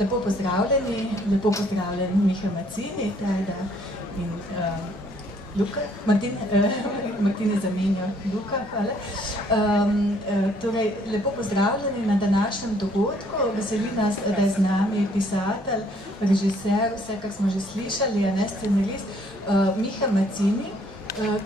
Lepo pozdravljeni, lepo pozdravljen Miha Mazzini, Tajda in Luka. Martin je zamenjal Luka, hvala. Torej, lepo pozdravljeni na današnjem dogodku. Veseli nas, da je z nami pisatelj, režiser, vse, kar smo že slišali, scenarist, Miha Mazzini,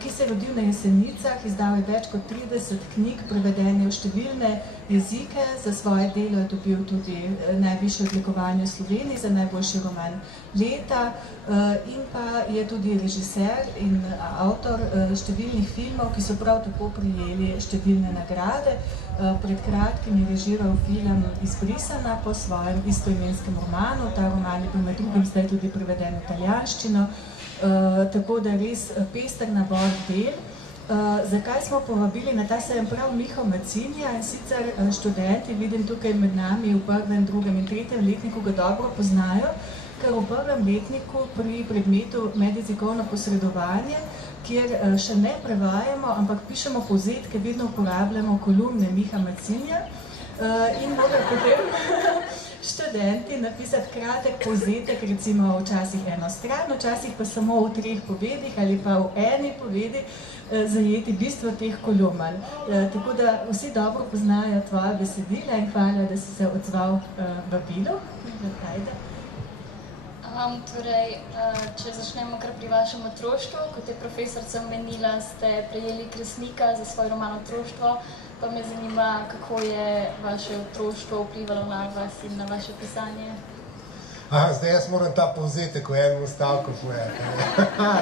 ki se je rodil na Jesenicah, izdal je več kot 30 knjig, preveden je v številne jezike, za svoje delo je dobil tudi najvišje odlikovanje v Sloveniji za najboljši roman leta in pa je tudi režiser in avtor številnih filmov, ki so prav tako prejeli številne nagrade. Pred kratkim je režiral film Izbrisana po svojem istoimenskem romanu. Ta roman je bil med drugim zdaj tudi preveden v italijanščino. Tako da je res pester nabor del. Zakaj smo povabili na ta sejem prav Miho Mazzinija? In sicer študenti, vidim tukaj med nami v prvem, drugem in tretjem letniku, ga dobro poznajo, ker v prvem letniku pri predmetu medjezikovno posredovanje, kjer še ne prevajamo, ampak pišemo povzetke, vedno uporabljamo kolumne Miha Mazzinija in morajo potem študenti napisati kratek povzetek, recimo včasih eno stran, včasih pa samo v 3 povedih ali pa v eni povedi zajeti bistvo teh kolumn. Tako da vsi dobro poznajo tvoja besedila in hvala, da si se odzval vabilu. Torej, če začnemo kar pri vašem otroštvu, kot je profesorica omenila, ste prejeli Kresnika za svoj roman Otroštvo, pa me zanima, kako je vaše otroštvo vplivalo na vas in na vaše pisanje. Zdaj jaz moram ta povzetek v enem stavku povedati,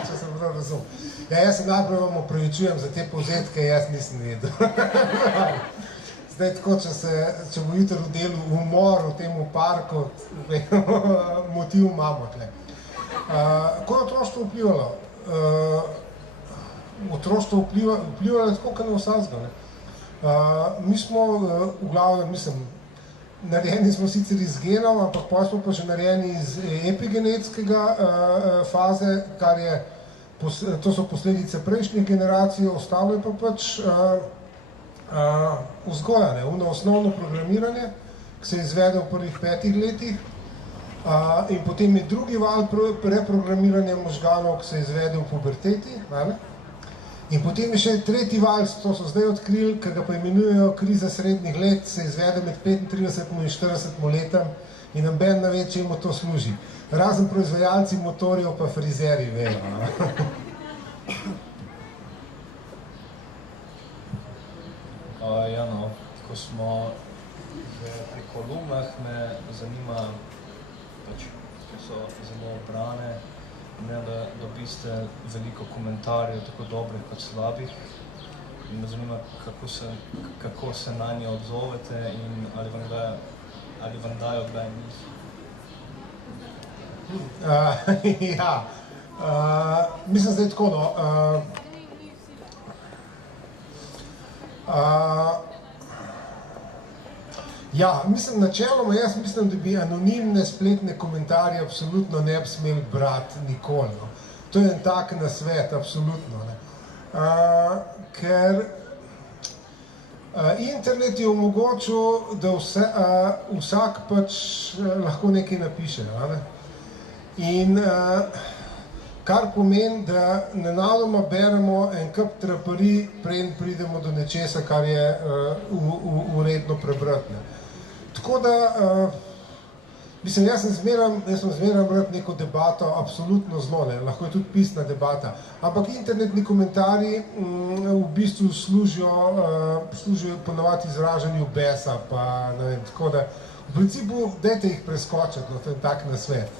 če sem prav razumel. Jaz se najprej vam opravičujem za te povzetke, jaz nisem vedel. Zdaj tako, če bo jutri v delu umor v tem parku, motiv imamo tle. Kako je otroštvo vplivalo? Otroštvo vplivalo tako, kot na vsakega. Mi smo v glavnem, narejeni smo sicer iz genov, ampak potem smo pa že narejeni iz epigenetskega faze, kar je, to so posledice prejšnjih generacij, ostalo je pa pač vzgoja, osnovno programiranje, ki se je izvedel v prvih 5 letih in potem je drugi val reprogramiranja možganov, ki se je izvedel v puberteti. In potem je še tretji val, to so zdaj odkrili, ki ga pa imenujejo kriza srednjih let, se izvede med 35 in 40 letom in noben ne ve, čemu to služi. Razen proizvajalci motorjev pa frizerji vejo. Ja, no, ko smo pri kolumnah, me zanima, ker so zelo obrane, da dobiste veliko komentarjev, tako dobrih kot slabih. In me zanima, kako se na nje odzovete in ali vam dajo kdaj misli. Ja, mislim zdaj tako, no. Ja, načeloma jaz mislim, da bi anonimne spletne komentarje absolutno ne bi smeli brati nikoli. To je en tak nasvet, absolutno. Ker internet je omogočil, da vsak pač lahko nekaj napiše. In kar pomeni, da nenadoma beremo en kup traparij, preden pridemo do nečesa, kar je uredno prebrati. Tako da, jaz sem zmeraj rad neko debato, absolutno zelo, lahko je tudi pisna debata, ampak internetni komentarji v bistvu služijo ponovati izražanju besa, pa ne vem, tako da v principu dajte jih preskočiti, to je tak nasvet.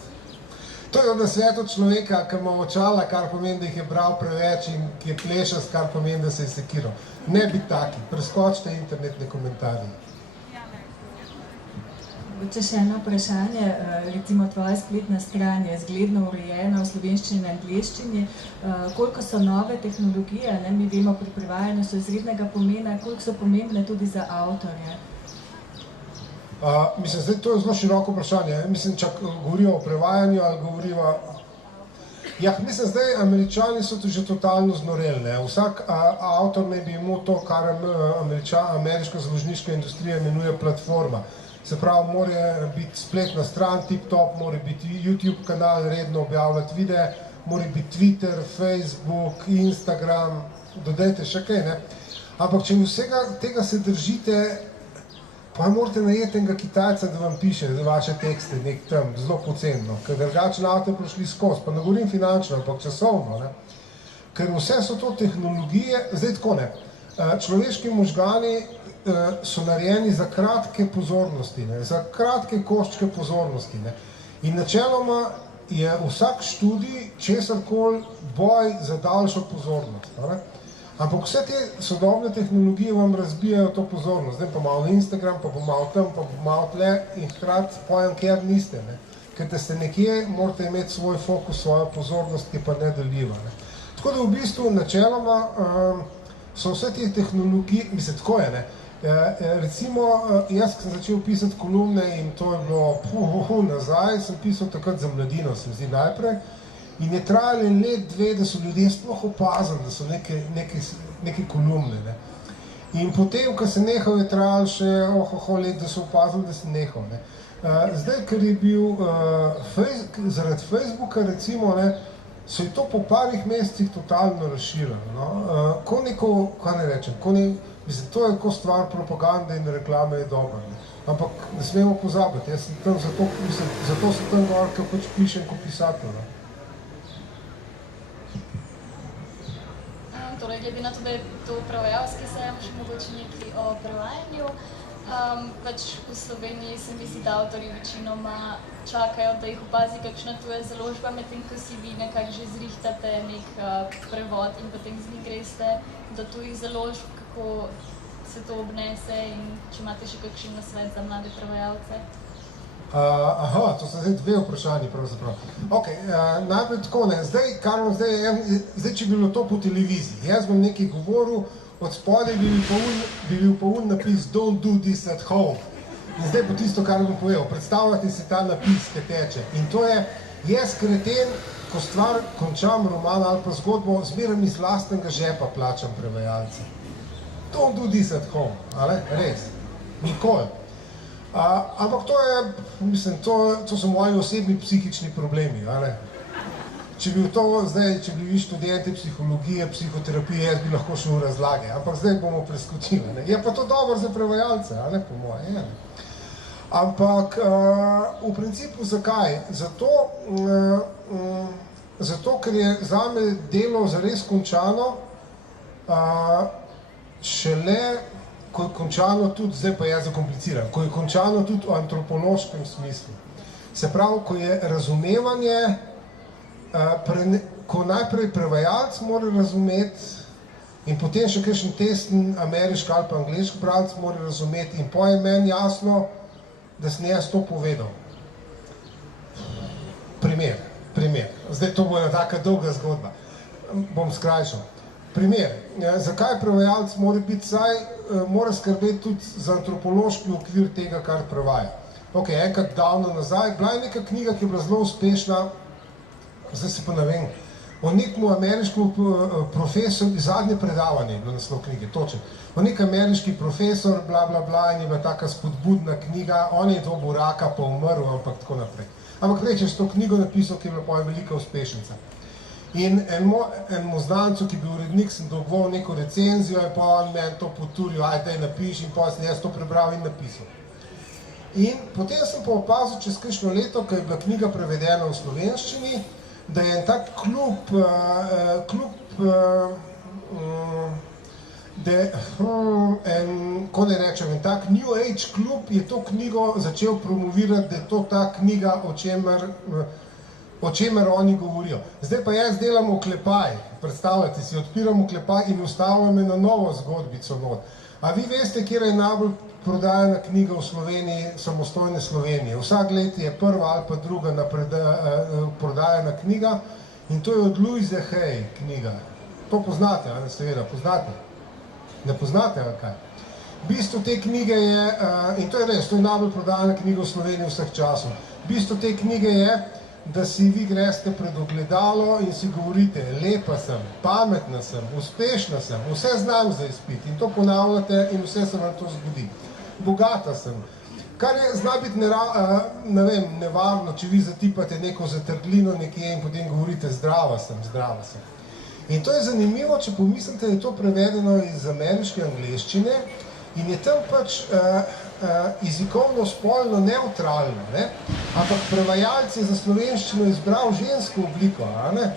To je nasvet od človeka, ki ima očala, kar pomeni, da jih je bral preveč in ki je plešast, kar pomeni, da se je sekiral. Ne biti taki, preskočite internetne komentarje. Če še eno vprašanje, recimo tvoja spletna stran je zgledno urejena v slovenščini in angleščini. Koliko so nove tehnologije, mi vemo, pri prevajanju so izrednega pomena, koliko so pomembne tudi za avtorje? Zdaj to je zelo široko vprašanje. Če govorijo o prevajanju ali govorijo... Ja, zdaj Američani so to že totalno znoreli. Vsak avtor naj bi imel to, kar ameriška založniška industrija imenuje platforma. Se pravi, mora biti spletna stran tip-top, mora biti YouTube kanal, redno objavljati videe, mora biti Twitter, Facebook, Instagram, dodajte še kaj, ne? Ampak če vsega tega se držite, pa morate najeti enega Kitajca, da vam piše vaše tekste, nek tam, zelo poceni, ker drugače na avto prišli skozi, pa ne govorim finančno, ampak časovno, ne? Ker vse so to tehnologije, zdaj tako ne, človeški možgani so narejeni za kratke pozornosti, ne? Za kratke koščke pozornosti, ne? In načeloma je vsak študij česarkoli boj za daljšo pozornost, ne? Ampak vse te sodobne tehnologije vam razbijajo to pozornost, zdaj pa malo na Instagram, pa malo tam, pa malo tle in hkrati pojem, ker niste, ne? Ker da ste nekje, morate imeti svoj fokus, svojo pozornost, ki pa nedeljiva, ne? Tako da v bistvu načeloma so vse te tehnologije, mislim, tako je, ne? Recimo, jaz sem začel pisati kolumne in to je bilo nazaj, sem pisal takrat za Mladino, se mi zdi najprej, in je trajalo let, dve, da so ljudje sploh opazili, da so neke kolumne, ne? In potem, ko se nehal, je trajalo še let, da so opazili, da se nehal, ne? Zdaj, ker je bil zaradi Facebooka, recimo, ne, so je to po parih mesecih totalno razširilo, no? Ko neko, kaj ne rečem, mislim, to je ko stvar propagande in reklame je dobra, ne? Ampak ne smemo pozabiti, jaz sem tam zato sem tam gor, ker pač pišem kot pisatelj, ne? Torej, glede na to, da je to prevajalski sejem, še mogoče nekaj o prevajanju. Pač v Sloveniji se mi zdi, da avtorji večinoma čakajo, da jih opazi kakšna tuja založba, medtem ko si vi nekako že zrihtate nek prevod in potem z njih greste do tujih založb, kako se to obnese in če imate še kakšen nasvet za mlade prevajalce? Aha, to so zdaj dve vprašanji pravzaprav. Ok, najprej tako, ne, zdaj, če bi bilo to po televiziji, jaz bom nekaj govoril, od spodaj bi bil pa napis Don't do this at home. In zdaj po tisto, kar bom povedal, predstavljate si ta napis, ki teče. In to je, jaz kreten, ko stvar končam roman ali pa zgodbo, zmeraj iz lastnega žepa plačam prevajalce. Don't do this at home, ali? Res. Nikoli. Ampak to je, mislim, to so moji osebni psihični problemi, ali? Če bi vi študenti psihologije, psihoterapije, jaz bi lahko šel v razlage, ampak zdaj bomo preskočili, ne? Je pa to dobro za prevajalce, ali? Po moje, je. Ampak v principu zakaj? Zato, ker je zame delo zares končano, šele ko je končano tudi, zdaj pa jaz zakompliciram, ko je končano tudi v antropološkem smislu. Se pravi, ko je razumevanje, ko najprej prevajalc mora razumeti in potem še kakšen testen ameriški ali pa angleški bralec mora razumeti in potem je meni jasno, da sem jaz to povedal. Primer. Zdaj to bo ena taka dolga zgodba. Bom skrajšal. Primer, zakaj prevajalec mora skrbeti tudi za antropološki okvir tega, kar prevaja. Ok, enkrat davno nazaj, bila je neka knjiga, ki je bila zelo uspešna, zdaj se pa ne vem, o nekem ameriškem profesorju, zadnje predavanje je bilo naslov knjige, točen. O nek ameriški profesor, bla, bla, bla, in je bila taka spodbudna knjiga, on je dobil raka, pa umrl, ampak tako naprej. Ampak rečeš, to knjigo napisal, ki je bila potem velika uspešnica. In enemu znancu, ki je bil urednik, sem dolgoval neko recenzijo in pa on meni to poturil, ajde, napiši, in pa sem jaz to prebral in napisal. In potem sem pa opazil čez kakšno leto, ko je bila knjiga prevedena v slovenščini, da je en tak en tak New Age klub je to knjigo začel promovirati, da je to ta knjiga, o čemer oni govorijo. Zdaj pa jaz delam oklepaj, predstavljate si, odpiram oklepaj in ustavljam me na novo zgodbico not. A vi veste, kjer je najbolj prodajana knjiga v Sloveniji, samostojne Slovenije? Vsak let je prva ali pa druga prodajana knjiga in to je od Louise Hay knjiga. To poznate, ali seveda, poznate? Ne poznate, ali kaj? Bistvo te knjige je, in to je res, to je najbolj prodajana knjiga v Sloveniji vseh časov. Bistvo te knjige je, da si vi greste pred ogledalo in si govorite, lepa sem, pametna sem, uspešna sem, vse znam za izpit in to ponavljate in vse se vam to zgodi. Bogata sem, Kar je zna biti nevarno, če vi zatipate neko zatrdlino nekje in potem govorite zdrava sem. In to je zanimivo, če pomislite, da je to prevedeno iz ameriške angleščine in je tam pač jezikovno spolno neutralno, ampak prevajalec je za slovenščino izbral žensko obliko,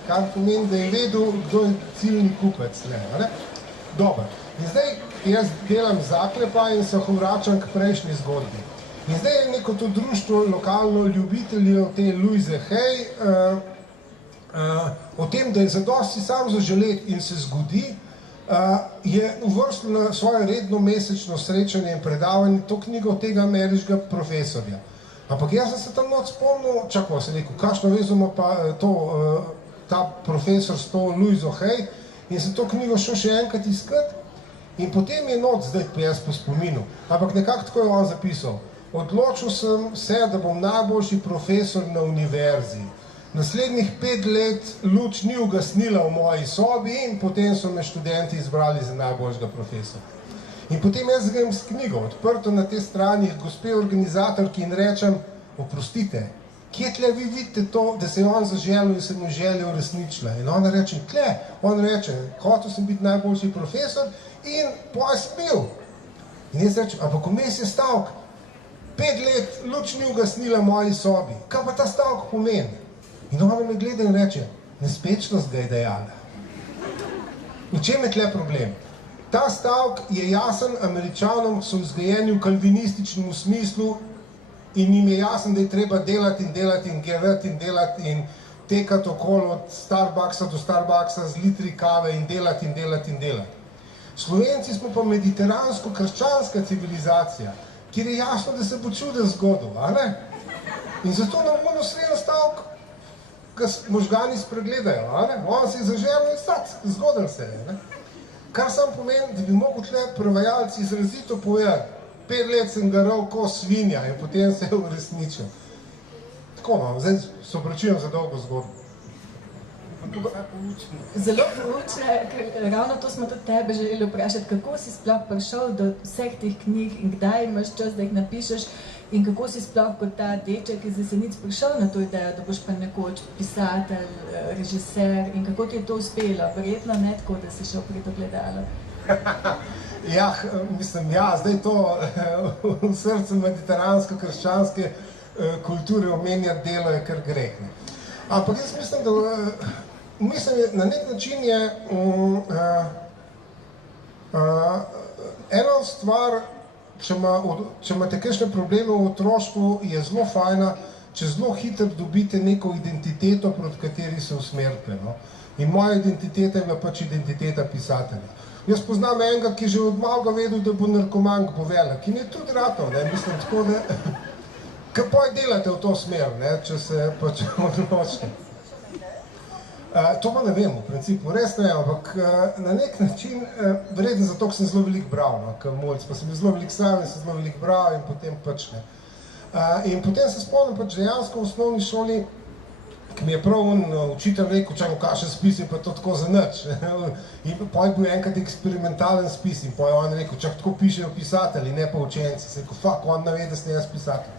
kar pomeni, da je vedel, kdo je ciljni kupec. Dobro, in zdaj jaz delam zaklepa in se vračam k prejšnji zgodbi. In zdaj je neko to društvo lokalno ljubiteljev te Louise Hay o tem, da je zadosti sam zaželeti in se zgodi, je uvrstilo na svoje redno mesečno srečanje in predavanje to knjigo tega ameriškega profesorja. Ampak jaz sem se tam noč spomnil, čakaj, sem rekel, kakšno vezo ima pa ta profesor s to Louiso Hay in sem to knjigo šel še enkrat iskat in potem je noč zdaj jaz po spominu. Ampak nekako tako je on zapisal. Odločil sem se, da bom najboljši profesor na univerzi. Naslednjih 5 let luč ni ugasnila v moji sobi in potem so me študenti izbrali za najboljšega profesora. In potem jaz grem s knjigo, odprto na te strani, gospe organizatorki in rečem, oprostite, kje tle vi vidite to, da se je on zaželil in se mu želja uresničila? In ona reče, tle, on reče, hotel sem biti najboljši profesor in poj sem bil. In jaz rečem, ampak vmes je stavek, 5 let luč ni ugasnila v moji sobi. Kaj pa ta stavek pomeni? In ona me gleda in reče, nespečnost ga je dejala. V čem je tle problem? Ta stavek je jasen Američanom, so vzgojeni v kalvinističnem smislu in jim je jasen, da je treba delati in delati in tekati okoli od Starbucksa do Starbucksa z litri kave in delati. Slovenci smo pa mediteransko-krščanska civilizacija, kjer je jasno, da se bo čudež zgodil, a ne? In zato nam bomo sreden stavek, ki možgani spregledajo, a ne? On se je zaželil in zgodil se je, ne? Kar sam pomeni, da bi mogel tle prevajalec izrazito povedati, 5 let sem garal ko svinja in potem se je uresničil. Tako no, zdaj se opravičujem za dolgo zgodbo. Zelo poučne, ker ravno to smo tudi tebe želeli vprašati, kako si sploh prišel do vseh teh knjig in kdaj imaš čas, da jih napišeš in kako si sploh kot ta deček iz Jesenic prišel na to idejo, da boš pa nekoč pisatelj, režiser in kako ti je to uspelo? Verjetno ne tako, da si šel pred ogledalo. Zdaj to v srcu mediteransko-krščanske kulture omenjati delo je kar greh. Ampak jaz mislim, da na nek način je ena stvar, če imate kakšne probleme v otroštvu, je zelo fajna, če zelo hitro dobite neko identiteto, proti kateri se usmerite. In moja identiteta je bila pač identiteta pisatelja. Jaz poznam enega, ki že od malega vedel, da bo narkomank bo velik in je tudi ratal, mislim tako, da kaj delate v to smer, če se pač odločite. To pa ne vem, v principu, res ne, ampak na nek način, verjetno zato, ker sem zelo veliko bral, kot mulc, pa sem zelo veliko sam in sem zelo veliko bral in potem pač ne. In potem se spomnim pač dejansko v osnovni šoli, ki mi je prav učitelj rekel, kakšen spis je pa to tako za nič. In pa je bil enkrat eksperimentalen spis in pa je on rekel, tako pišejo pisatelji, ne pa učenci. Se je rekel, fuck, on nave, da sem jaz pisatelj.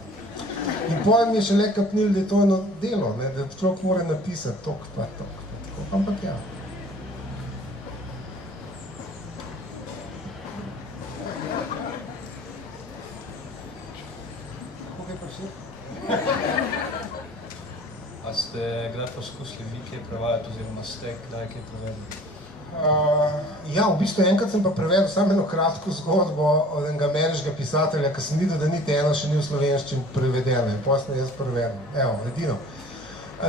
In potem mi je še le kapnil, da je to eno delo, da človek mora napisati tok pa tok. Ampak ja. Kako je prišel? A ste kdaj poskusili vi kaj prevajati oziroma ste kdaj kaj prevedli? Ja, v bistvu enkrat sem pa prevedel samo eno kratko zgodbo od enega ameriškega pisatelja, ki sem videl, da niti ena še ni v slovenščini prevedena in potem sem jaz prevedel. Evo, edino.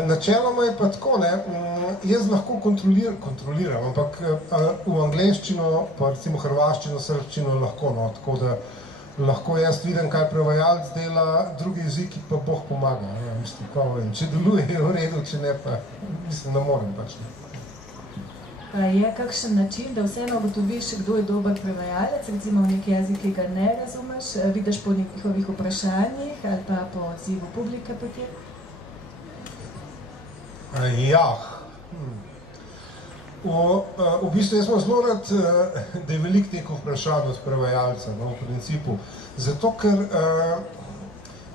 Načeloma je pa tako, jaz lahko kontroliram, ampak v angleščino, pa recimo hrvaščino, srbščino lahko, tako da lahko jaz vidim, kaj prevajalec dela, drugi jeziki pa Bog pomaga. Če deluje, je v redu, če ne, pa mislim, ne morem pač. Je kakšen način, da vseeno ugotoviš, kdo je dober prevajalec, recimo v neki jezik, ki ga ne razumeš, vidiš po njihovih vprašanjih ali pa po odzivu publike potem? Ja. V bistvu jaz imam zelo rad, da je veliko teh vprašanj od prevajalca, v principu. Zato, ker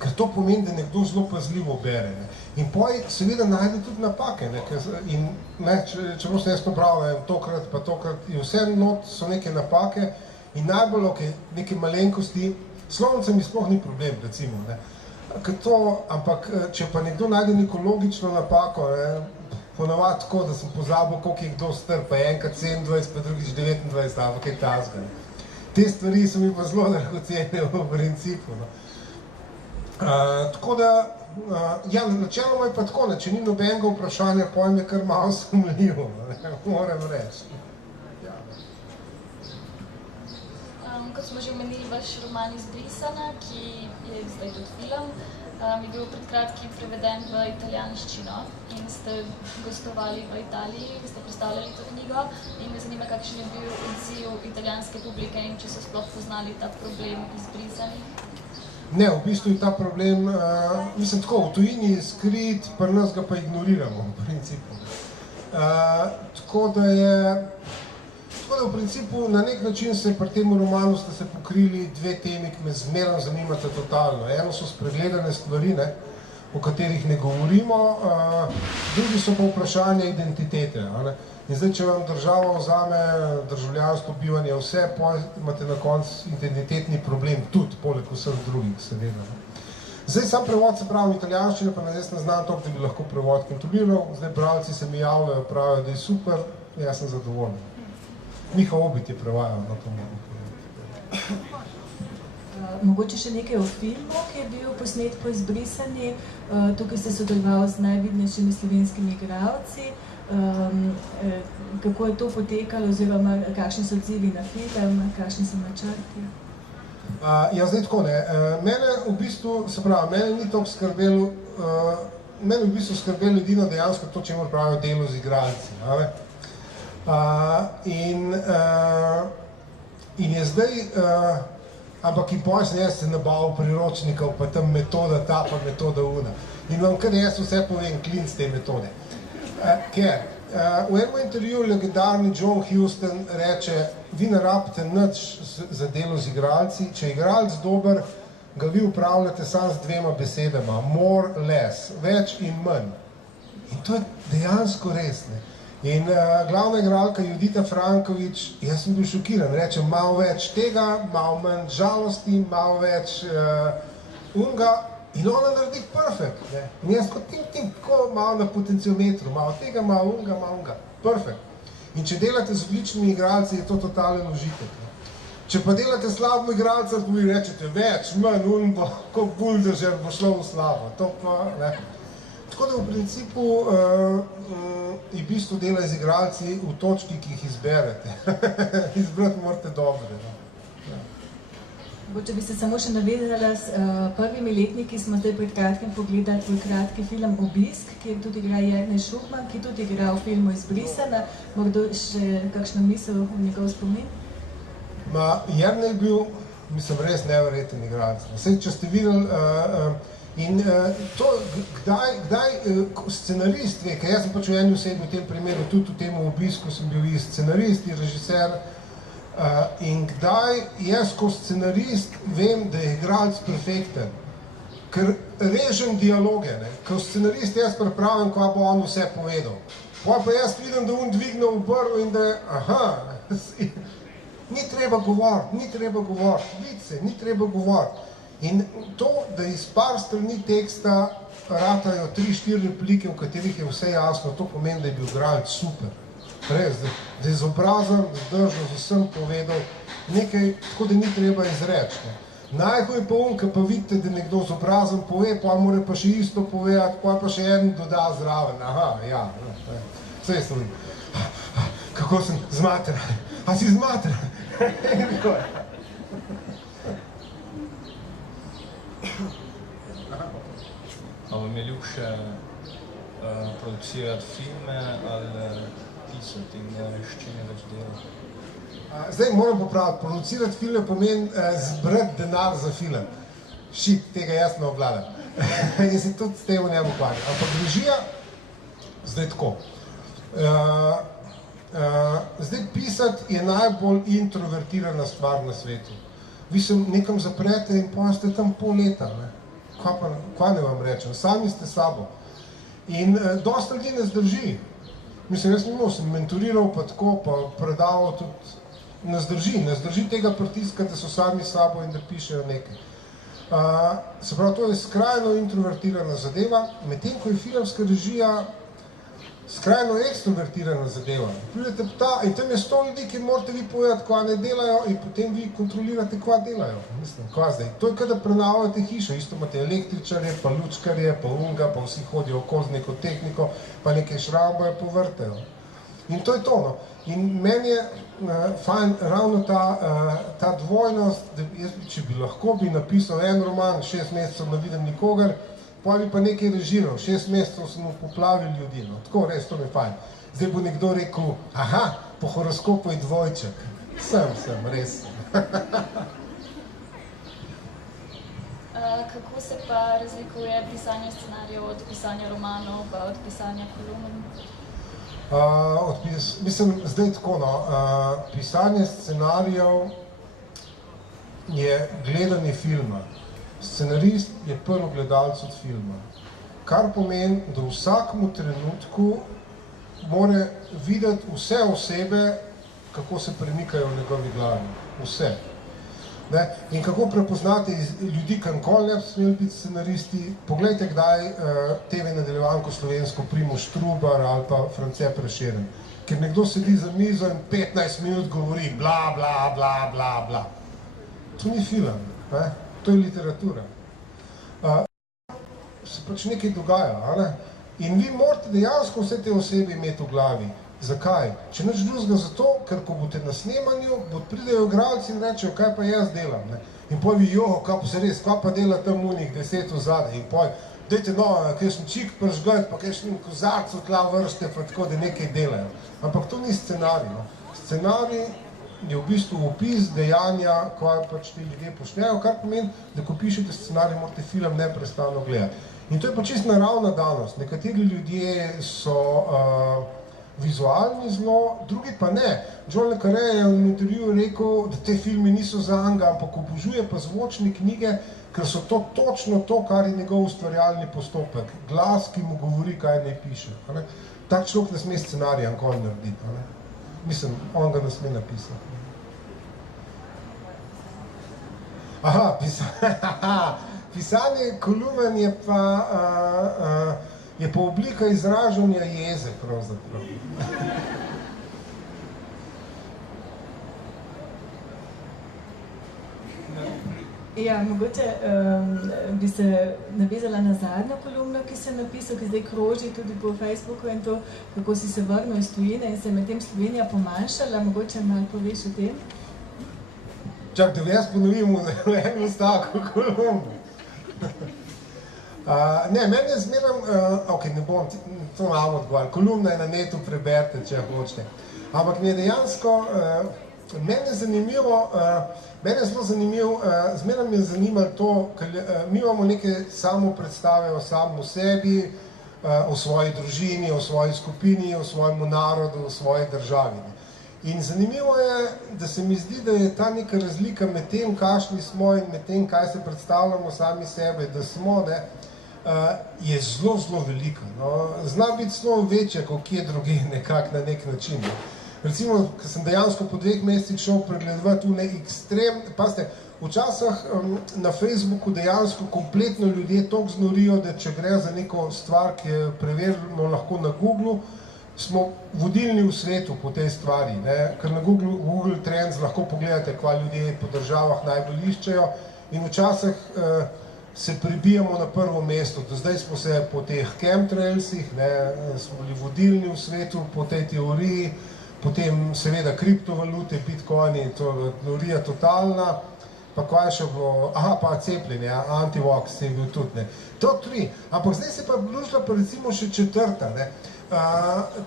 ker to pomeni, da nekdo zelo pazljivo bere. Ne. In poj seveda najde tudi napake. Ne, in čeprav sem jaz to bral tokrat pa tokrat, in vse not so neke napake in najbolj neke malenkosti, slovnicam sploh ni problem, recimo. Ne. Ampak če pa nekdo najde neko logično napako, ne, ponavadi tako, da sem pozabil, koliko je kdo star, pa enkrat 27, pa drugič 29, ampak kaj tasga. Te stvari so mi pa zelo dragocene v principu. No. Tako da, ja, načeloma je pa tako, ne, če ni nobenega vprašanja, pojem je kar malo sumljivo, ne, moram reči. Ja. Kot smo že omenili, vaš roman Izbrisana, ki je zdaj tudi film, je bil pred kratkim preveden v italijanščino in ste gostovali v Italiji, ste predstavljali to knjigo in me zanima, kakšen je bil odziv italijanske publike in če so sploh poznali ta problem izbrisanih. Ne, v bistvu je ta problem, mislim tako, v tujini je skrit, pri nas ga pa ignoriramo v principu. Tako da v principu na nek način se pri tem romanu ste se pokrili dve temi, ki me zmeraj zanimata totalno. Eno so spregledane stvari, ne, o katerih ne govorimo, drugi so pa vprašanje identitete. Ne. In zdaj, če vam država vzame državljanstvo, bivanje, vse, imate na koncu identitetni problem, tudi poleg vseh drugih, seveda. Zdaj, sam prevod se pravi v italijanščini, pa jaz ne znam toliko, da bi lahko prevod kontroliral. Zdaj, bralci se mi javljajo, pravijo, da je super, jaz sem zadovoljen. Miha Obid je prevajal na to mogo. Mogoče še nekaj o filmu, ki je bil posnet po Izbrisani. Tukaj ste sodeloval z najvidnejšimi slovenskimi igralci. Kako je to potekalo, oziroma kakšni so odzivi na film, kakšni so načrti? Ja, zdaj tako, ne. Mene v bistvu, se pravi, mene ni toliko skrbelo, mene v bistvu skrbelo edino dejansko to, čemur pravijo delo z igralci. In je zdaj, ampak in potem sem jaz se nabavil priročnikov, pa tam metoda ta, pa metoda una. In vam kar jaz vse povem klinc te metode. Ker v enem intervjuju legendarni John Huston reče, vi ne rabite nič za delo z igralci, če je igralec dober, ga vi upravljate samo z dvema besedama, more, less, več in manj. In to je dejansko res, ne. In glavna igralka Judita Franković, jaz sem bil šokiran, reče malo več tega, malo manj žalosti, malo več unga in ona naredi perfekt, ne. In jaz kot tim, tako malo na potenciometru, malo tega, malo unga, perfekt. In če delate z odličnimi igralci, je to totalen užitek, ne. Če pa delate slabo igralca, pa vi rečete več, manj, ungo, kot buldožer bo šlo v slabo, to pa, ne. Tako da v principu je v bistvu dela z igralci v točki, ki jih izberete. Izbrati morate dobre. Če bi se samo še navezala s prvimi letniki, smo zdaj pred kratkim pogledali tvoj kratki film Obisk, kjer tudi igra Jernej Šugman, ki tudi igra v filmu Izbrisana. Morda še kakšno misel v njegov spomin? Jernej je bil, mislim, res neverjeten igralec. Saj, če ste videli, in to, kdaj scenarist ve, ker jaz sem pač v eni osebi v tem primeru, tudi v tem Obisku sem bil i scenarist, i režiser, in kdaj jaz kot scenarist vem, da je igralec perfekten, ker režem dialoge, ne, kot scenarist jaz pripravim, kva bo on vse povedal. Pa jaz vidim, da on dvigne v brvo in da je, ni treba govoriti, vidi se, ni treba govoriti. In to, da iz par strani teksta ratajo 3-4 replike, v katerih je vse jasno, to pomeni, da je bil igralec super. Res, da je z obrazom, zdržal, z vsem povedal nekaj, tako da ni treba izreči. Najhoj pa on, ko pa vidite, da nekdo z obrazom pove, pa mora pa še isto povedati, pa še en doda zraven. Vse sem, kako sem zmatran, a si zmatran? A vam je ljubše producirati filme ali pisati in s čim več delati? Zdaj moram popraviti, producirati filme pomeni zbrati denar za film. Šit, tega jaz ne obvladam. In se tudi s tem ne ukvarjam. Ampak režija, zdaj tako. Zdaj pisati je najbolj introvertirana stvar na svetu. Vi se nekam zaprete in potem ste tam pol leta, ne. kaj ne vam rečem, sami ste sabo. In dosta ljudi ne zdrži. Mislim, jaz sem mentoriral pa tako, pa predaval tudi, ne zdrži tega pritiska, da so sami sabo in da pišejo nekaj. Se pravi, to je skrajno introvertirana zadeva, medtem ko je filmska režija skrajno ekstrovertirana zadeva. Pridete in tam je 100 ljudi, ki morate vi povedati, kva ne delajo in potem vi kontrolirate, kva delajo. Mislim, kva zdaj. To je, kada prenavljate hišo, isto imate električarje, pa lučkarje, pa unga, pa vsi hodijo okoli z neko tehniko, pa neke šrambe povrtajo. In to je to, no. In meni je fajn ravno ta dvojnost, da jaz, če bi lahko napisal en roman, 6 mesecev ne vidim nikogar, pa bi pa nekaj režiral, 6 mesecev sem mu poplavil ljudi, no, tako res, to mi je fajn. Zdaj bo nekdo rekel, aha, po horoskopu je dvojček. Sem, res. Kako se pa razlikuje pisanje scenarijev od pisanja romanov pa od pisanja kolumn? Mislim, zdaj tako, no, pisanje scenarijev je gledanje filma. Scenarist je prvi gledalec od filma, kar pomeni, da v vsakem trenutku mora videti vse osebe, kako se premikajo v njegovi glavi. Vse. Ne? In kako prepoznati ljudi, ki nikoli ne bi smeli biti scenaristi. Poglejte, kdaj TV nadaljevanko slovensko Primož Trubar ali pa France Prešeren. Ker nekdo sedi za mizo in 15 minut govori bla, bla, bla, bla, bla. To ni film, ne? To je literatura. Se pač nekaj dogaja, a ne? In vi morate dejansko vse te osebe imeti v glavi. Zakaj? Če nič drugega zato, ker ko boste na snemanju, pridejo igralci in rečejo, kaj pa jaz delam, ne? In poj vi, kaj pa se res, kaj pa dela tam unih 10 vzadej, in poj, dajte no, kakšen čik pržgati, pa kakšen kozarcu tla vršte, pa tako, da nekaj delajo. Ampak to ni scenarij, no. Scenarij je v bistvu opis dejanja, kaj pač ti ljudje počnejo, kar pomeni, da ko pišete scenarij, morate film neprestano gledati. In to je pa čisto naravna danost. Nekateri ljudje so vizualni zelo, drugi pa ne. John le Carré je v intervjuju rekel, da te filmi niso za njega, ampak obožuje pa zvočne knjige, ker so to točno to, kar je njegov ustvarjalni postopek. Glas, ki mu govori, kaj naj piše. Tak človek ne sme scenarija nikoli narediti. Mislim, on ga ne sme napisati. Aha, pisanje kolumn je pa oblika izražanja jeze, pravzaprav. Ja, mogoče bi se navezala na zadnjo kolumno, ki sem napisal, ki zdaj kroži tudi po Facebooku in to, kako si se vrnil iz tujine in se je medtem Slovenija pomanjšala. Mogoče malo poveš o tem? Čak, da jaz ponovim v enem stavku kolumno. Ne, meni je zmeram, ok, ne bom, to malo odgovarjal, kolumna je na netu, preberite, če hočete. Ampak mi je dejansko, meni je zelo zanimivo, zmeram me je zanimalo to, ker mi imamo neke samo predstave o samem sebi, o svoji družini, o svoji skupini, o svojemu narodu, o svoji državi. In zanimivo je, da se mi zdi, da je ta neka razlika med tem, kakšni smo in med tem, kaj se predstavljamo sami sebe, da smo, ne, je zelo, zelo velika. Zna biti zelo večja, kot kje druge nekako na nek način. Recimo, ko sem dejansko po 2 mesecih šel pregledovati v nek ekstrem, pazite, včasih na Facebooku dejansko kompletno ljudje toliko znorijo, da če gre za neko stvar, ki jo preverimo lahko na Googlu, smo vodilni v svetu po tej stvari, ne? Ker na Google Trends lahko pogledate, kva ljudje po državah najbolj iščejo in včasih se prebijamo na prvo mesto. Do zdaj smo se po teh chemtrailsih, ne, smo bili vodilni v svetu po tej teoriji, potem seveda kriptovalute, bitcoini, teorija totalna, pa kaj še bilo, pa cepljenje, antivox je bil tudi, ne. To 3, ampak zdaj se pa vložila pa recimo še 4, ne.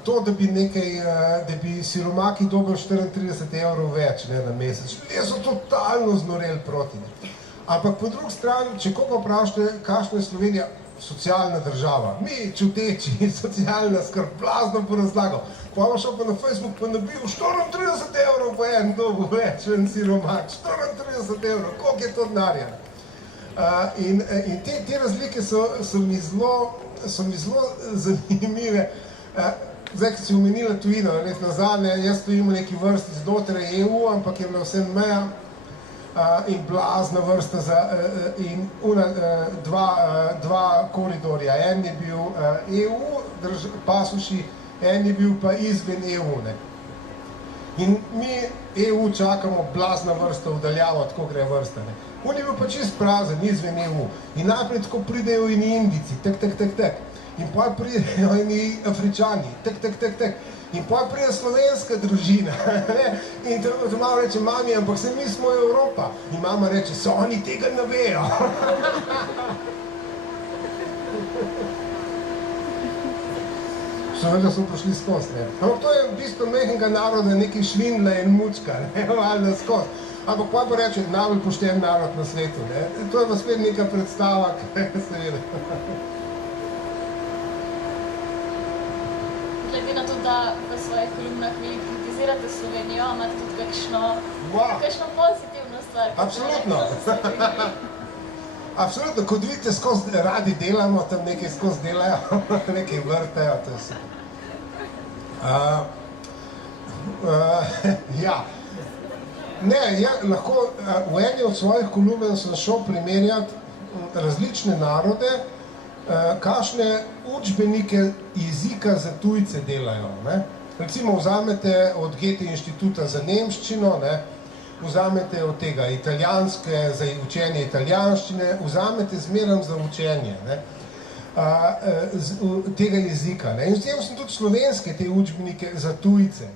To, da bi siromaki dobili 34 evrov več, ne, na mesec. Ljudje so totalno znoreli proti, ne. Ampak po drugi strani, če koga vprašate, kakšna je Slovenija, socialna država. Mi, čuteči, socialna skrb, blazno po razlagal. Pa vam šel pa na Facebook, pa nabil 34 evrov pa en dobu več, en siromak. 34 evrov, koliko je to denarja? In te razlike so mi zelo zanimive. Zdaj, ki si omenila tujino, let nazadnje, jaz stojim v neki vrsti znotraj EU, ampak je bila vse meja in blazna vrsta in dva koridorja. En je bil EU, pasuši, en je bil pa izven EU. In mi EU čakamo blazna vrsta vdaljavo, tako gre vrsta. On je bil pa čist prazen, izven EU. In najprej tako pridejo in Indici, tak. In potem pridejo in Afričani, tak. In potem pride slovenska družina. In to malo reče, mami, ampak se mi smo Evropa. In mama reče, so oni tega ne vejo. Seveda so prišli skozi. Ampak to je v bistvu mehkega naroda, nekaj švindla in mučka, valjda skozi. Ampak pa reče, najbolj pošten narod na svetu. To je pa spet neka predstava, seveda. Glede na to, da v svojih kolumnah vi kritizirate Slovenijo, imate tudi kakšno pozitivno stvar? Absolutno. Absolutno, kot vidite, skozi radi delamo, tam nekaj skozi delajo, nekaj vrtajo, to je super. Ja. Ne, lahko v eni od svojih kolumn sem šel primerjati različne narode, kakšne učbenike jezika za tujce delajo. Recimo vzamete od Goethe inštituta za nemščino, vzamete od tega italijanske za učenje italijanščine, vzamete zmeraj za učenje tega jezika. In vzel sem tudi slovenske te učbenike za tujce.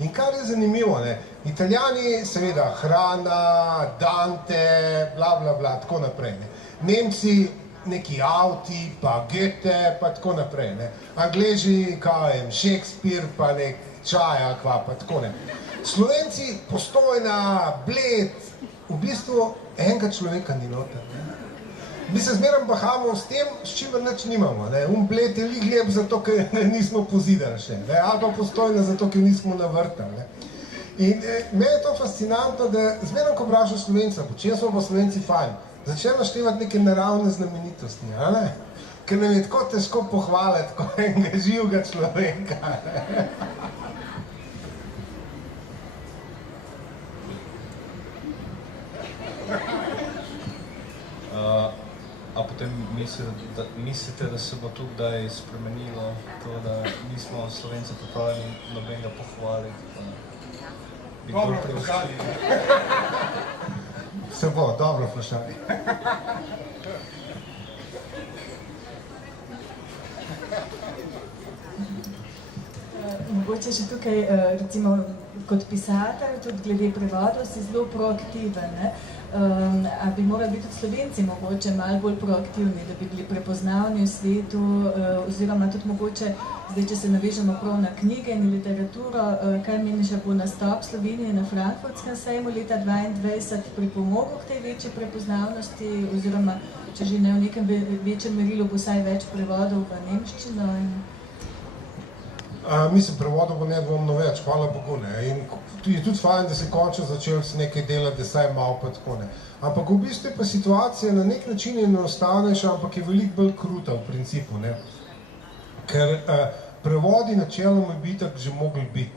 In kar je zanimivo, Italijani, seveda, hrana, Dante, bla, tako naprej. Nemci, neki avti, pa Goethe, pa tako naprej. Angleži, Shakespeare, pa nek čaja, pa tako ne. Slovenci, Postojna, Bled, v bistvu enega človeka ni noter. Mi se zmeraj bahamo s tem, s čimer nič nimamo. Bled je lik lep zato, ker nismo pozidali še. Ali pa Postojna zato, ker nismo navrtali. In meni je to fascinantno, da zmeraj, ko vprašam Slovenca, po čem smo pa Slovenci fajn, začnem naštevati neke naravne znamenitosti. Ker nam je tako težko pohvaliti, ko enega živega človeka. A potem mislite, da se bo tu kdaj spremenilo to, da nismo Slovenci pripravljeni nobenega pohvaliti? Dobro vprašanje. Se bo, dobro vprašanje. Mogoče še tukaj, recimo, kot pisatelj, tudi glede prevodov, si zelo proaktiven. A bi morali biti tudi Slovenci mogoče malo bolj proaktivni, da bi bili prepoznavni v svetu, oziroma tudi mogoče, zdaj, če se navežemo prav na knjige in literaturo, kaj meniš, da bo nastop Slovenije na Frankfurtskem sejmu leta 2022 pripomogel k tej večji prepoznavnosti, oziroma, če že ne v nekem večjem merilu, bo vsaj več prevodov v nemščino? Mislim, prevodov bo nedvomno več, hvala Bogu. In je tudi fajn, da se končno začel se nekaj delati, da saj malo pa tako. Ampak v bistvu je pa situacija na nek način enostavnejša, ampak je veliko bolj kruta v principu. Ker prevodi načeloma bi itak že mogli biti.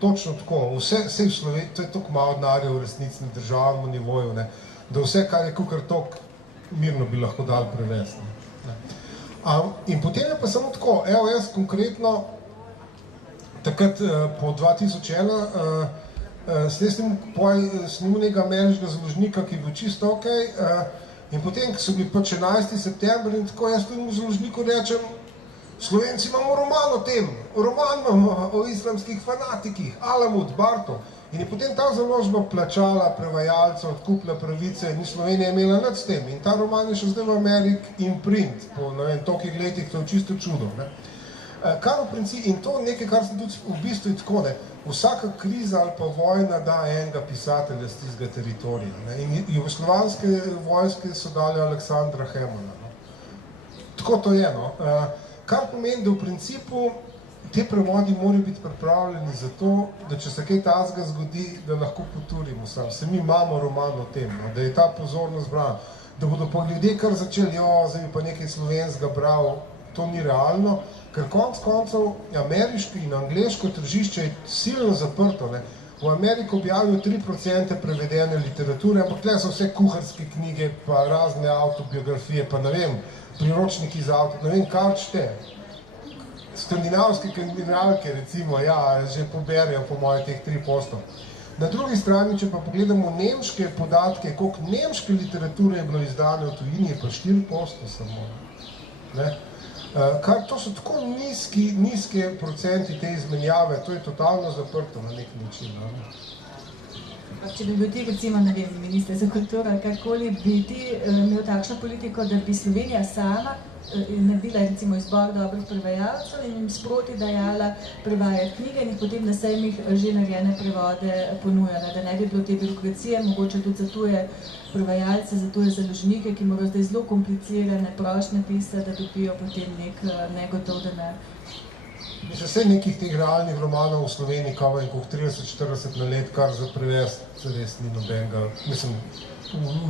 Točno tako, vse v Sloveniji, to je toliko malo denarja v resnici na državnem nivoju, da vse, kar je kakor toliko, mirno bi lahko dali prevesti. In potem je pa samo tako, evo jaz konkretno, takrat po 2001 snimil nekega ameriškega založnika, ki je bil čisto okej, in potem, ko so bili pač 11. september in tako, jaz tudi v založniku rečem, Slovenci imamo roman o tem, roman imamo o islamskih fanatikih, Alamut, Bartol. In je potem ta založba plačala prevajalca, odkupila pravice in Slovenija je imela nič s tem. In ta roman je še zdaj v Ameriki in print, po ne vem, tolikih letih, to je čisto čudo. Kar v principu, in to nekaj, kar sem tudi v bistvu tako, vsaka kriza ali pa vojna da enega pisatelja z tistega teritorija. In jugoslovanske vojske so dali Aleksandra Hemona. Tako to je. Kar pomeni, da v principu te prevodi morajo biti pripravljeni za to, da če se kaj takega zgodi, da lahko poturimo sam. Se mi imamo roman o tem, da je ta pozornost brana. da bodo pa ljudje kar začeli, zdaj bi pa nekaj slovenskega bral, to ni realno, ker konec koncev ameriško in angleško tržišče je silno zaprto, ne. V Ameriki objavijo 3% prevedene literature, ampak tle so vse kuharske knjige, pa razne autobiografije, pa ne vem, priročniki za avto, ne vem, kaj čte. Skandinavske kriminalke, recimo, ja, že poberajo po moje teh 3%. Na drugi strani, če pa pogledamo nemške podatke, koliko nemške literature je bilo izdane v tujini, je pa 4% samo. Ne? To so tako nizke procenti te izmenjave, to je totalno zaprto na nek način. Če bi bil ti, recimo, ne vem, minister za kulturo ali karkoli, bi ti imel takšno politiko, da bi Slovenija sama naredila recimo izbor dobrih prevajalcev in jim sproti dajala prevajati knjige in jih potem na sejmih že narejene prevode ponujala, da ne bi bilo te birokracije, mogoče tudi za tuje prevajalce, za tuje založnike, ki morajo zdaj zelo komplicirane prošnje pisati, da dobijo potem nek negotov denar. Mislim, vse nekih teh realnih romanov v Sloveniji, kao in koliko 30-40 na let, kar za prevest, res ni nobenega, mislim,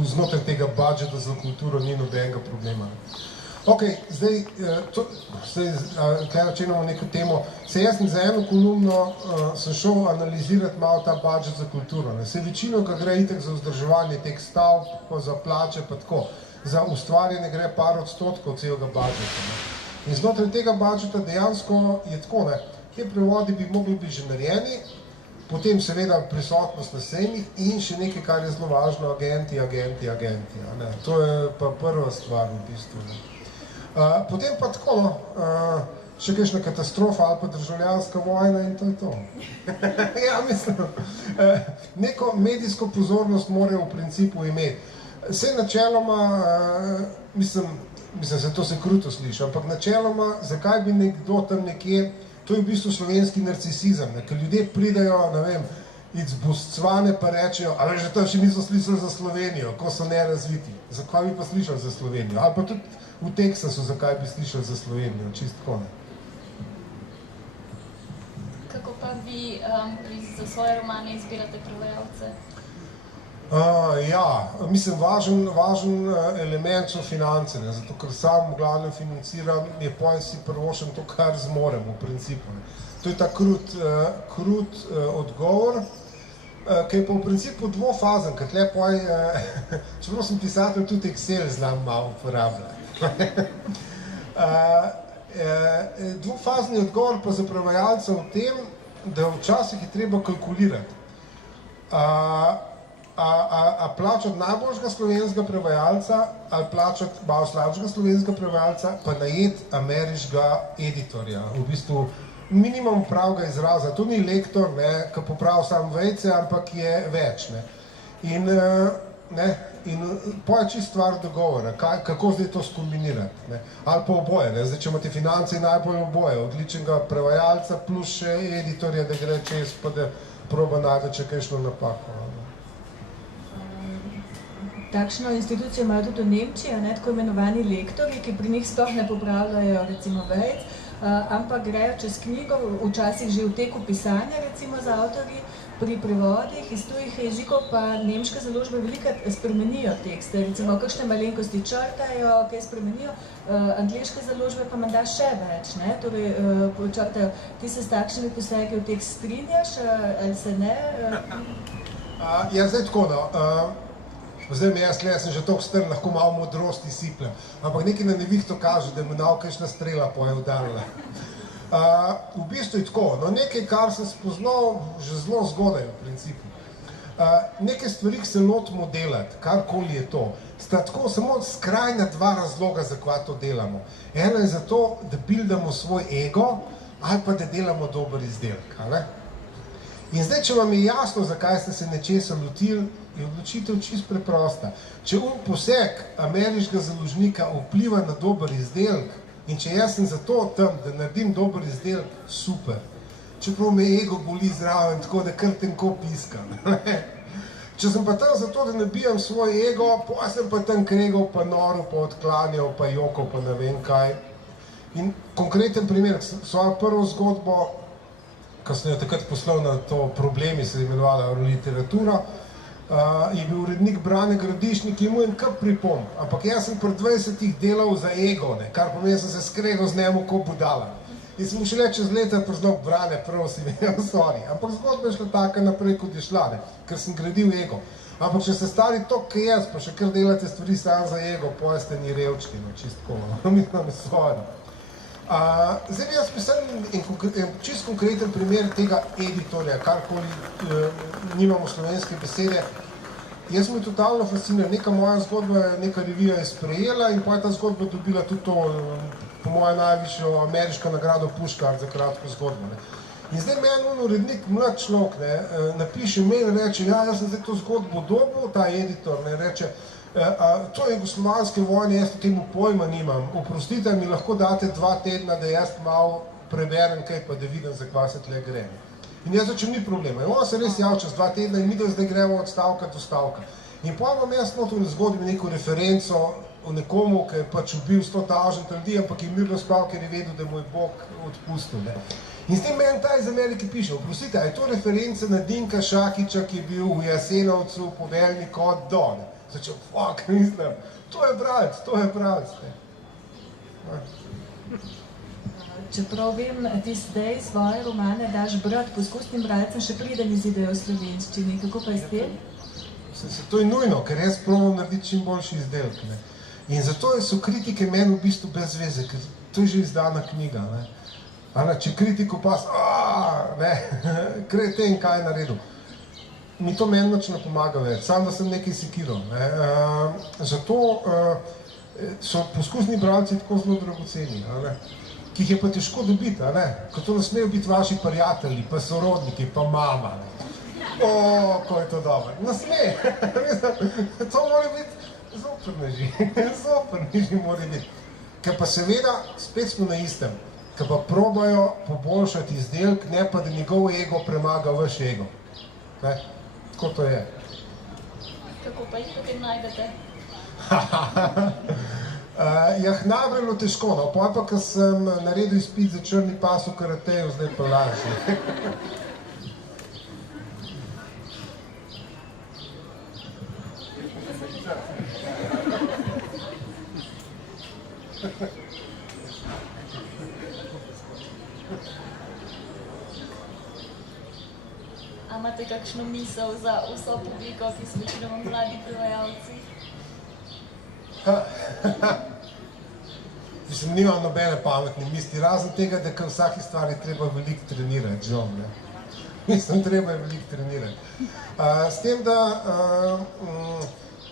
znotraj tega budžeta za kulturo ni nobenega problema. Ok, zdaj, tukaj načenjamo neko temo. Jaz sem za eno kolumno sem šel analizirati malo ta budžet za kulturo. Se večino ga gre itak za vzdrževanje teh stavb, pa za plače, pa tako. Za ustvarjanje gre par odstotkov celega budžeta. In znotraj tega budžeta dejansko je tako, ne. Te prevodi bi mogli biti že narejeni, potem seveda prisotnost na sejmih in še nekaj, kar je zelo važno, agenti. To je pa prva stvar v bistvu. Potem pa tako, še kakšna katastrofa ali pa državljanska vojna in to je to. Ja, mislim, neko medijsko pozornost morajo v principu imeti. Vse načeloma, mislim, se to se kruto sliši, ampak načeloma, zakaj bi nekdo tam nekje, to je v bistvu slovenski narcisizem, ker ljudje pridejo, ne vem, iz Boscvane pa rečejo, ali že tam še niso slišali za Slovenijo, ko so nerazviti. Zakaj bi pa slišali za Slovenijo? Ali pa tudi v Teksasu, zakaj bi slišali za Slovenijo, čist tako ne. Kako pa vi za svoje romane izbirate prevajalce? Ja, mislim, važen element so finance, ne, zato ker sam v glavnem financiram, je pojem si prvošen to, kar zmorem v principu. Ne. To je ta krut odgovor, ki je pa v principu dvofazen, ker tle pojem, čeprav sem pisatelj, tudi Excel znam malo uporabljati. Dvofazni odgovor pa za prevajalca v tem, da včasih je treba kalkulirati. A plačati najboljšega slovenskega prevajalca ali plačati malo slabšega slovenskega prevajalca pa najeti ameriškega editorja. V bistvu minimum pravega izraza. To ni lektor, ki popravi sam vejce, ampak je več. In pa je čist stvar dogovora, kako zdaj to skombinirati. Ali pa oboje. Zdaj, če imate finance, najbolj oboje. Odličnega prevajalca plus še editorja, da gre čez, pa da proba najti še kakšno napako. Takšno institucijo imajo tudi v Nemčiji, tako imenovani lektorji, ki pri njih sploh ne popravljajo recimo vejc, ampak grejo čez knjigo, včasih že v teku pisanja recimo z avtorji, pri prevodih iz tujih jezikov pa nemške založbe velikokrat spremenijo tekste, recimo kakšne malenkosti črtajo, kaj spremenijo, angleške založbe pa menda še več, torej črtajo. Ti se s takšnimi posegi v tekst strinjaš ali se ne? Ja, zdaj tako, zdaj jaz sem že toliko strn, lahko malo modrosti siplem, ampak nekaj na nevihto kaže, da me nav kakšna strela poje udarila. V bistvu je tako, nekaj, kar sem spoznal že zelo zgodaj v principu. Nekaj stvari, ki se lotimo delati, karkoli je to, sta tako samo skrajna dva razloga, zakaj to delamo. Eno je zato, da buildamo svoj ego, ali pa da delamo dober izdelek. In zdaj, če vam je jasno, zakaj ste se nečesa lotili, je odločitev čisto preprosta. Če poseg ameriškega založnika vpliva na dober izdelek in če jaz sem zato tam, da naredim dober izdelek, super. Čeprav me ego boli zraven, tako da kar tenko piskam. Če sem pa tam zato, da nabijam svoj ego, pa sem pa tam kregal, pa noril, pa odklanjal, pa jokal, pa ne vem kaj. In konkreten primer, svojo prvo zgodbo, ko sem jo takrat poslal na to Problemi, se je imenovala literatura, je bil urednik Brane Gradišnik, ki je imel en kup pripomb, ampak jaz sem pri 20 delal za ego, ne, kar pomeni, sem se skregal z njemu kot budala. In sem mu šele čez leta priznal, Brane, prav si imel, sorry. Ampak zgodba je šla taka naprej, kot je šla, ne, ker sem gradil ego. Ampak če ste stari toliko, kot jaz, pa še kar delate stvari samo za ego, potem ste ni revčki, no, čistko, mislim, sorry. Zdaj bi jaz pisal en čist konkreten primer tega editorja, karkoli nimamo slovenske besede. Jaz mi je totalno fasciniral, neka moja zgodba, neka revija je sprejela in pa je ta zgodba dobila tudi to, po mojem, najvišjo ameriško nagrado Pushcart za kratko zgodbo. Ne. In zdaj meni urednik, mlad človek, ne, napiše mail in reče, ja, jaz sem zdaj to zgodbo dobil, ta editor, ne, reče, to je jugoslovanske vojne, jaz o temu pojma nimam, oprostite, mi lahko date 2 tedna, da jaz malo preberem kaj, pa da vidim, za kva se tle gre. In jaz začem ni problema. In on se res javil čez 2 tedna in mi da zdaj gremo od stavka do stavka. In pa imam jaz noto v zgodbi neko referenco o nekomu, ki je pač ubil 100.000 ljudi, ampak je mirno spal, ker je vedel, da mu je Bog odpustil. Ne. In s tem meni ta iz Amerike piše, oprostite, a je to referenca na Dinka Šakiča, ki je bil v Jasenovcu poveljnik od do. Začel, fuck, mislim, to je bralc. Čeprav vem, ti zdaj svoje romane daš brati poskusnim bralcem, še preden izidejo v slovenščini. Kako pa je s tem? To je nujno, ker jaz probam narediti čim boljši izdelek. Ne. In zato so kritike meni v bistvu brez veze, ker to je že izdana knjiga. Ne. Če kritiko pas, kreten, kaj je naredil. Mi to meni nič ne pomaga več, samo da sem nekaj sekiral. Zato so poskusni bralci tako zelo dragoceni, ki jih je pa težko dobiti, ko to ne smejo biti vaši prijatelji, pa sorodniki, pa mama. Ko je to dobro. Ne sme. To mora biti zoprneži mora biti. Ker pa seveda, spet smo na istem, ker pa probajo poboljšati izdelek, ne pa da njegov ego premaga vaš ego. Tako to je. Kako pa jih potem najdete? Najbolj težko, no. Pa pa, ko sem naredil izpit za črni pas v karateju, zdaj pa lažje. A imate kakšno misel za vso publiko, ki so večinoma mladi prevajalci? Mislim, nimam nobene pametne misli, razen tega, da k vsaki stvari treba veliko trenirati, žal, ne. Mislim, treba je veliko trenirati. S tem, da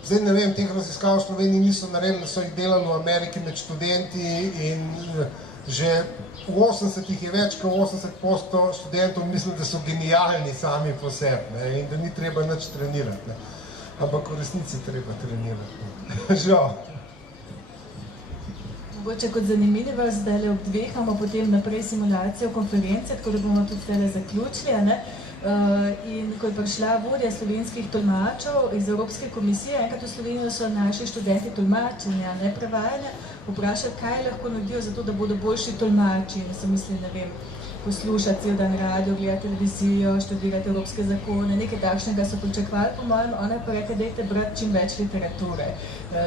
zdaj ne vem, teh raziskav v Sloveniji niso naredili, so jih delali v Ameriki med študenti in že v 80-ih je več kot 80% študentov mislim, da so genialni sami po sebi, ne, in da ni treba nič trenirati, ne. Ampak v resnici treba trenirati. Žal. Mogoče kot zanimivost, zdajle ob 2 imamo potem naprej simulacijo konference, tako da bomo tudi zdajle zaključili, ne. In ko je prišla vodja slovenskih tolmačev iz Evropske komisije, enkrat v Slovenijo so naši študenti tolmačenja, ne prevajanja, vprašali, kaj lahko naredijo za to, da bodo boljši tolmači. In so mislili, ne vem, poslušati cel dan radio, gledati televizijo, študirati evropske zakone, nekaj takšnega so pričakovali, po mojem, ona pa rekla, dajte brati čim več literature,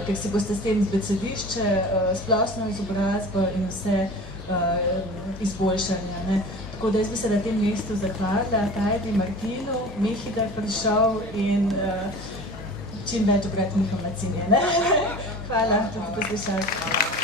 ker si boste s tem izbecedišče, splošno izobrazbo in vse izboljšanja, ne. Tako da jaz bi se na tem mestu zahvalila Tajdi, Martinu, Mihi, da je prišel in čim več brati Miho Macinje, ne. Hvala, tudi poslušalci.